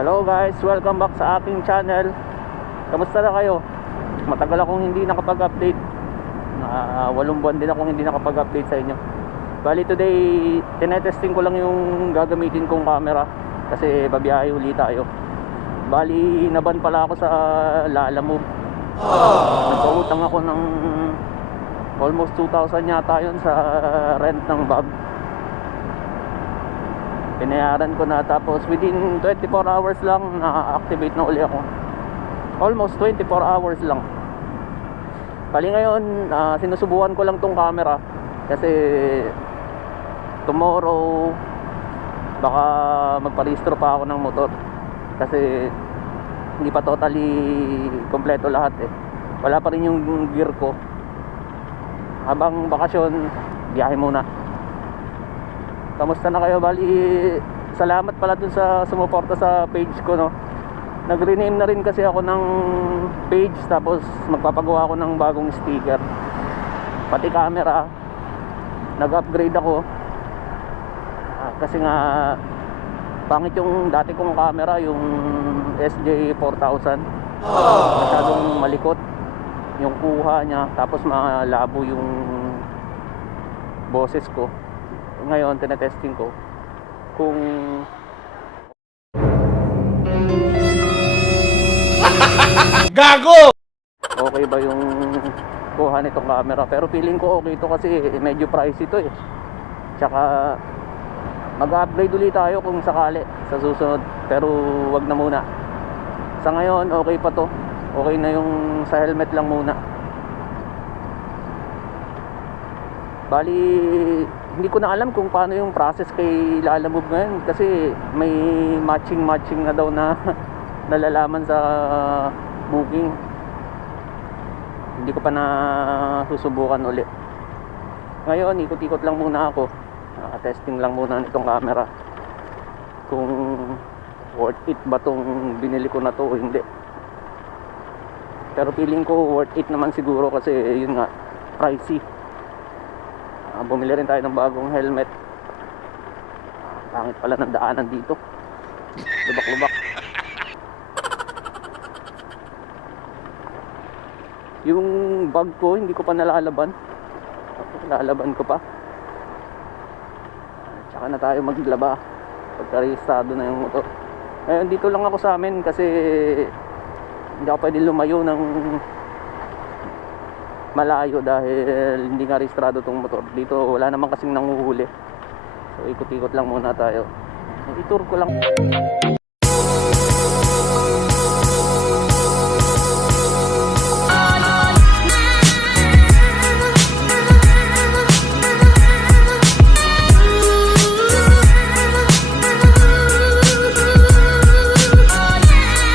Hello guys, welcome back sa aking channel. Kamusta na kayo? Matagal akong hindi nakapag-update. 8 buwan din akong hindi nakapag-update sa inyo. Bali today, tinetesting ko lang yung gagamitin kong camera kasi babiyahe uli tayo. Bali, naban pala ako sa Lalamove. Nagpautang ako ng almost 2,000 yata yun sa rent ng bag. Pinayaran ko na, tapos within 24 hours lang na-activate na uli ako. Almost 24 hours lang. Bali ngayon, sinusubukan ko lang tong camera kasi tomorrow baka magparehistro pa ako ng motor kasi hindi pa totally kompleto lahat eh. Wala pa rin yung gear ko. Habang bakasyon, biyahe muna. Kamusta na kayo? Bali, salamat pala dun sa sumuporta sa page ko, no. Nag-rename na rin kasi ako ng page, tapos magpapagawa ako ng bagong sticker. Pati camera, nag-upgrade ako. Kasi nga pangit yung dati kong camera, yung SJ4000. Masyadong malikot yung kuha niya, tapos malabo yung boses ko. Ngayon, tinetesting ko kung gago! okay ba yung kuha nitong camera. Pero feeling ko okay ito kasi medyo pricey ito eh. Tsaka mag-upgrade ulit tayo kung sakali sa susunod, pero wag na muna. Sa ngayon, okay pa to. Okay na yung sa helmet lang muna. Bali, hindi ko na alam kung paano yung process kay Lalamove ngayon kasi may matching na daw na nalalaman sa booking. Hindi ko pa na susubukan uli. Ngayon, ikot-ikot lang muna ako. Testing lang muna nitong camera kung worth it ba tong binili ko na to o hindi. Pero feeling ko worth it naman siguro kasi yun nga, pricey. Bumili rin tayo ng bagong helmet. Pangit pala ng daanan dito. Lubak-lubak. Yung bag ko hindi ko pa nalalaban. Lalaban ko pa. Tsaka na tayo maglaba pagka-registrado na yung motor. Ngayon dito lang ako sa amin kasi hindi ako pwede lumayo ng malayo dahil hindi nga rehistrado tong motor. Dito wala naman kasing nanguhuli. So ikot-ikot lang muna tayo. I-tour ko lang.